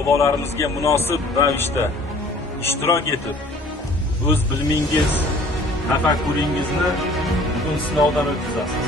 bobolarimizga munosib ravishda ishtirok etib, o'z bilmingiz, tafakkuringizni bugun sinovdan o'tkazasiz.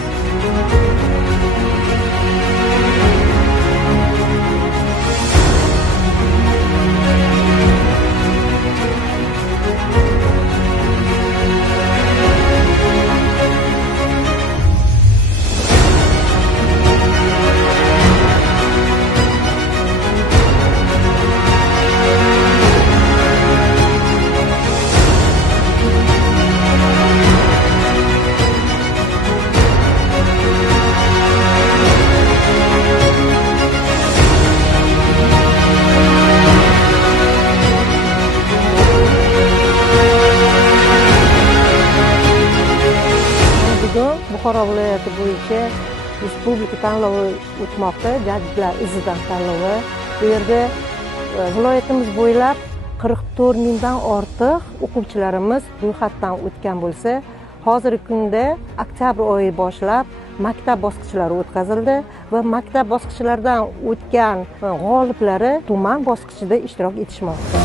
Buxoro viloyati bo'yicha respublika tanlovi o'tmoqda, jadidlar izidan tanlovi. Bu yerda viloyatimiz bo'ylab 44 mingdan ortiq o'quvchilarimiz ro'yxatdan o'tgan bo'lsa, hozirgi kunda oktyabr oyi boshlab maktab bosqichlari o'tkazildi va maktab bosqichlaridan o'tgan g'oliblari tuman bosqichida ishtirok etishmoqda.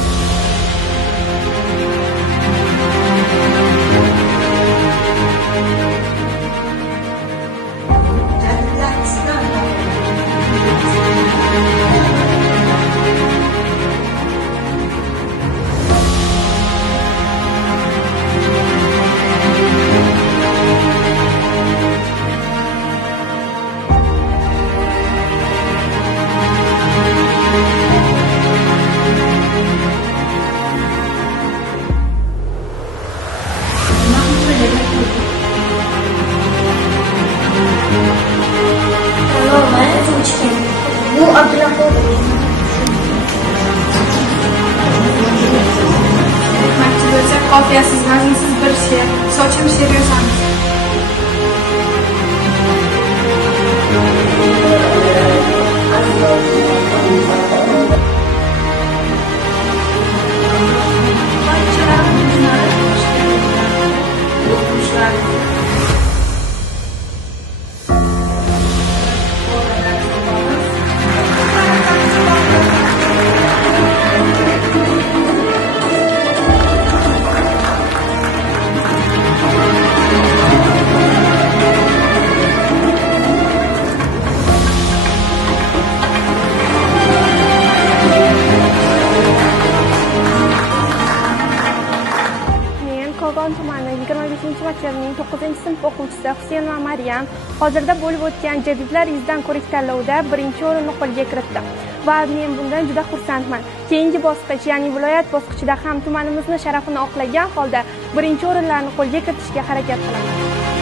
Bu Abdulahov maktub bo'lsa qofiyasiz, vazmsiz bir she'r, sochim she'r yozamiz. Tumani 25-maktabining 9-sinf o'quvchisi Husenova Maryam hozirda bo'lib o'tgan jadidlar izidan ko'rik tanlovida birinchi o'rinni qo'lga kiritdi va men bundan juda xursandman. Keyingi bosqich, ya'ni viloyat bosqichida ham tumanimizni sharafini oqlagan holda birinchi o'rinlarni qo'lga kiritishga harakat qilaman.